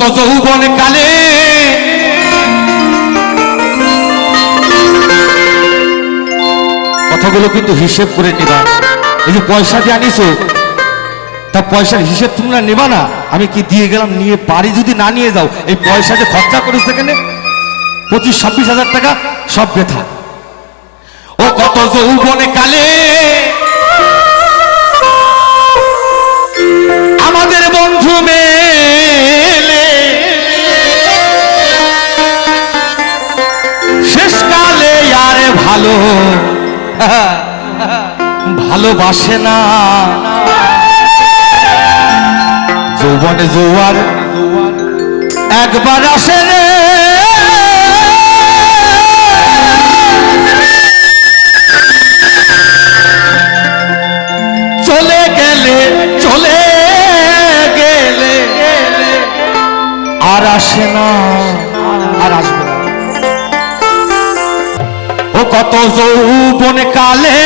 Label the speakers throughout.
Speaker 1: কত যৌবন কালে। কথাগুলো কিন্তু হিসেব করে নিবা। এই যে পয়সা দিয়ে আনিছো, তা পয়সার হিসেব তোমরা নেবা না। আমি কি দিয়ে গেলাম, নিয়ে বাড়ি যদি না নিয়ে যাও, এই পয়সা যে খরচা করিস সেখানে পঁচিশ, ছাব্বিশ হাজার টাকা সব বেথা ও কত যৌবনে কালে। ভালোবাসে না। যৌবনে জোয়ার একবার আসে রে। চলে গেলে চলে গেলে আর আসে না। কত যৌবনে কালে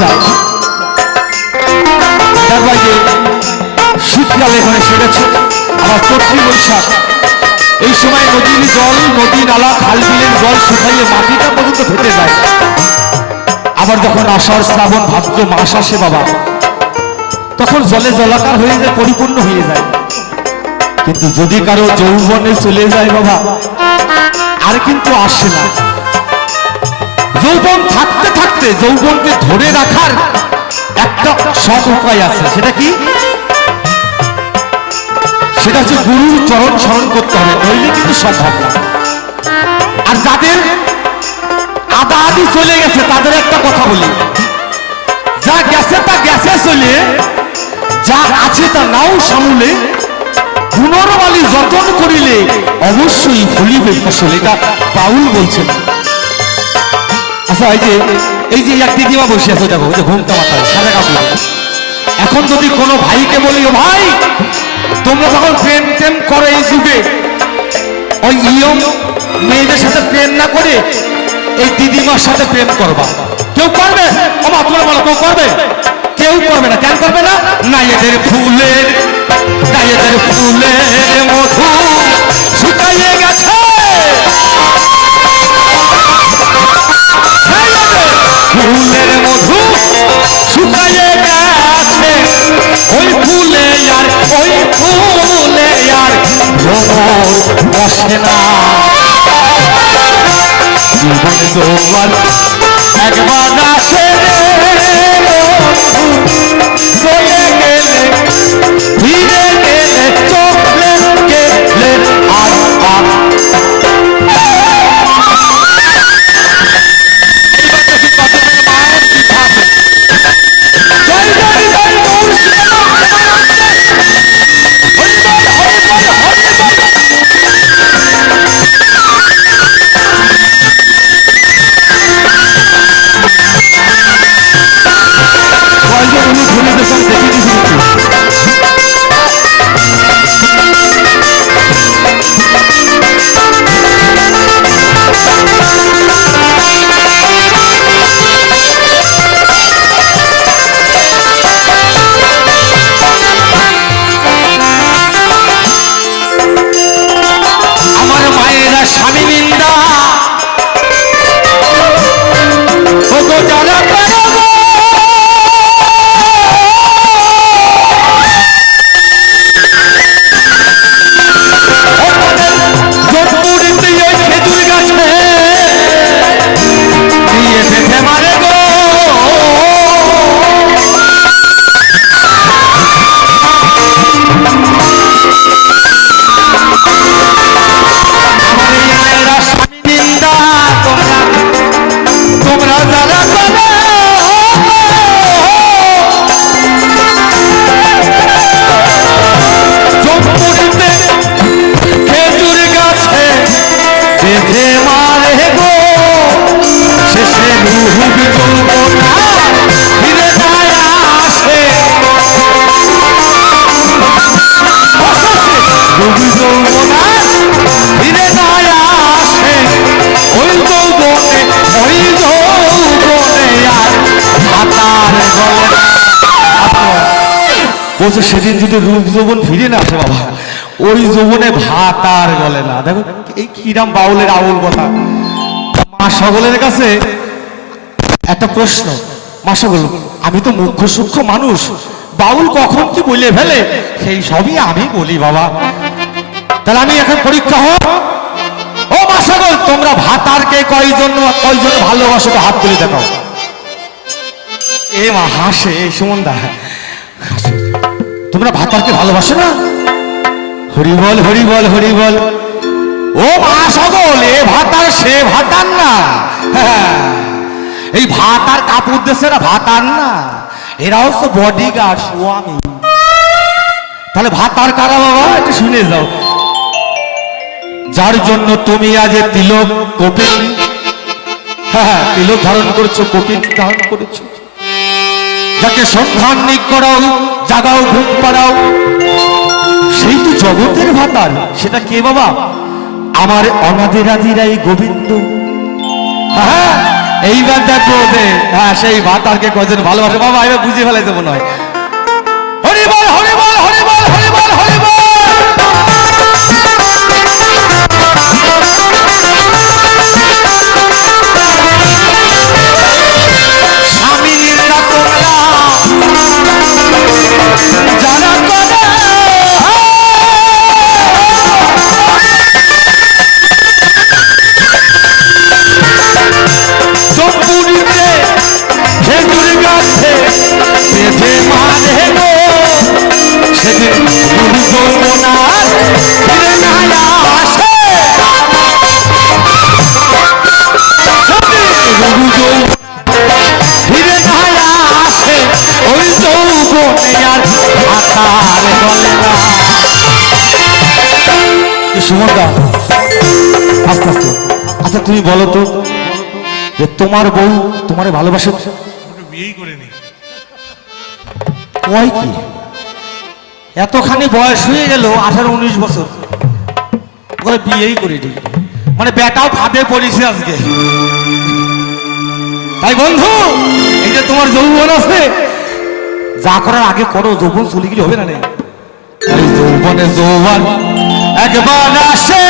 Speaker 1: যায়। তারপর যে শীতকাল এখানে সেরেছে। আবার চৈত্রী বৈশাখ। এই সময় নদীর জল নদী নালা, খাল বিলের জল শুকাইয়ে মাটিটা পর্যন্ত ফেটে যায়। আবার যখন আষাঢ় শ্রাবণ ভাদ্র মাস আসে বাবা, তখন জলে জলাকার হয়ে যায়, পরিপূর্ণ হয়ে যায়। কিন্তু যদি কারও যৌবনে চলে যায় বাবা, আর কিন্তু আসে না। যৌবন থাকতে থাকতে যৌবনকে ধরে রাখার একটা সৎ উপায় আছে। সেটা কি? সেটা হচ্ছে গুরুর চরণ স্মরণ করতে হবে, নইলে কিন্তু সম্ভব না। আর যাদের আদা আদি চলে গেছে, তাদের একটা কথা বলি। যা গেছে তা গেছে চলে, যা আছে তা নাও সামলে। পুনর্বালি যতন করিলে অবশ্যই ফলিবে ফসল, এটা পাউল বলছেন। আচ্ছা এই যে এই যে এক দিদিমা বসে আছে, দেখো যে ঘুমটা মাথায়, সাদা কাপড়। এখন যদি কোনো ভাইকে বলি ভাই, তোমরা যখন প্রেম টেম করো এই যুগে। ওই ইয়ং মেয়েদের সাথে প্রেম না করে এই দিদিমার সাথে প্রেম করবা। কেউ করবে আমার তোমরা বলো, কেউ করবে কেউ করবে না, কেন করবে না? না এদের ফুলের না এদের ফুলের মধু শুকাইয়ে গেছে। ফুলের মধু শুকাইয়ে গেছে। ওই ফুলে আর, ওই ফুলে আর ভ্রমর বসে না। তোমার একবার জনতা বলছে সেদিন যদি রূপ যৌবন ফিরে না আসে বাবা, ওই যৌবনে ভাত আর গলে না। দেখো, এই কিরাম বাউলের আউল কথা। মা সকলের কাছে একটা প্রশ্ন, মা সকল, আমি তো মুখ্য সূক্ষ্ম মানুষ, বাউল কখন কি বলে ফেলে? সেই সবই আমি বলি বাবা। তাহলে আমি এখন পরীক্ষা হোক ও মা সকল, তোমরা ভাতারকে কয়জন কয়জন ভালোবাসো হাত তুলে দেখাও। এ মা হাসে সুমন্দা। হাসে। তোমরা ভাতারকে ভালোবাসো না? হরি বল হরি বল হরি বল। ও মা সকল এ ভাতার সে ভাতার না। হ্যাঁ, এই ভাতার কাপড় দেশে না ভাতার না। এরাও তো বডি গার্ড স্বামী তাহলে ভাতার কারা বাবা? একটু শুনে যাও। যার জন্য তুমি আজ তিলক কপিল হ্যাঁ তিলক ধারণ করেছ কপিল ধারণ করেছ। যাকে সন্ধান নিক করাও জাগাও, ঘুম পাড়াও। সেই তো জগতের ভাতার। সেটা কে বাবা? আমার অনাদিরাদিরাই গোবিন্দ। হ্যাঁ এইবার দেখো হ্যাঁ সেই ভাতারকে কজন ভালোবাসে? বাবা, এবার বুঝে ফেলাইতে মনে হয়। সুমন্দা আস্তে আস্তে। আচ্ছা তুমি বলো তো যে তোমার বউ তোমারে ভালোবাসে?
Speaker 2: বিয়েই করেনি
Speaker 1: কয় কি? এতখানি বয়স হয়ে গেল আঠারো উনিশ বছর। ওরা বিয়েই করিনি মানে বেটাও ফাঁদে পড়েছে আজকে। তাই বন্ধু এই যে তোমার যৌবন আছে যা করার আগে করো যৌবন চলে গেলে হবে না রে? এই যৌবনে যৌবন। একবার আসে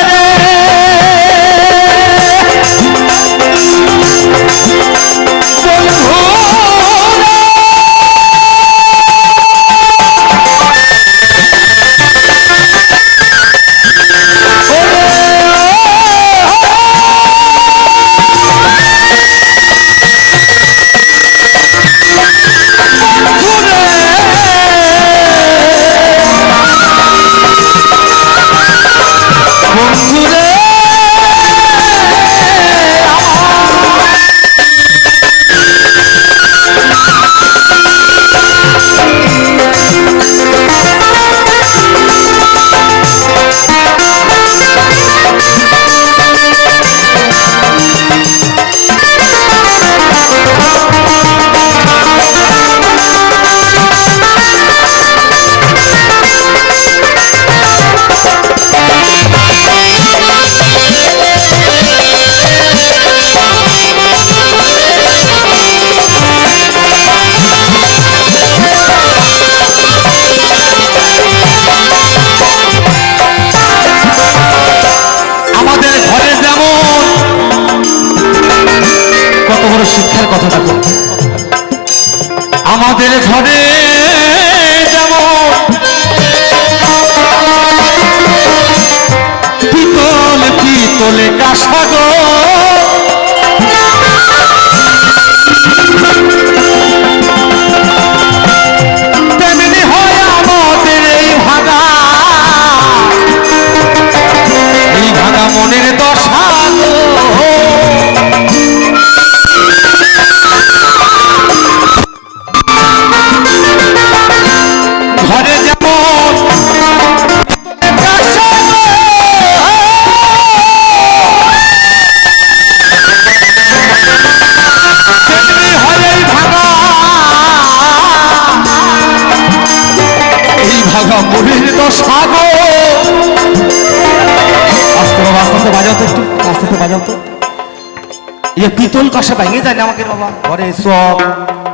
Speaker 1: ইয়ে পিতল কষা ভেঙে যায় না আমাকে বাবা? ঘরে সব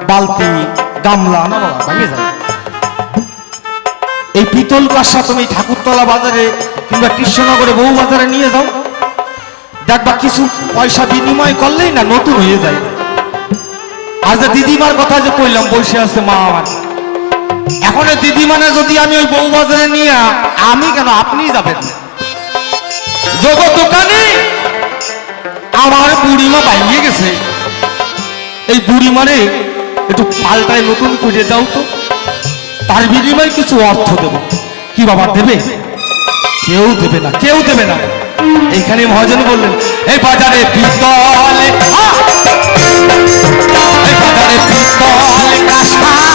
Speaker 1: বালতি, গামলা, না বাবা ভেঙে যায় এই পিতল কাঁসা তুমি ঠাকুরতলা বাজারে কিংবা কৃষ্ণনগরে বহু বাজারে নিয়ে যাও। দেখবা কিছু পয়সা বিনিময় করলেই না নতুন হয়ে যায়। আজ দিদিমার কথা যে কইলাম বসে আছে মা আমার। এখন দিদিমানে যদি আমি ওই বউ বাজারে নিয়ে আমি কেন আপনিই যাবেন? যোগ দোকানে! আমার বুড়িমা বাইয়ে গেছে। এই বুড়িমারে একটু পাল্টায় নতুন করে দাও তো। তার বিনিময়ে কিছু অর্থ দেব। কি বাবা দেবে? কেউ দেবে না, কেউ দেবে না। এইখানে মহাজন বললেন, এই বাজারে পিস্তলে বাজারে পিস্তলে কাঁসা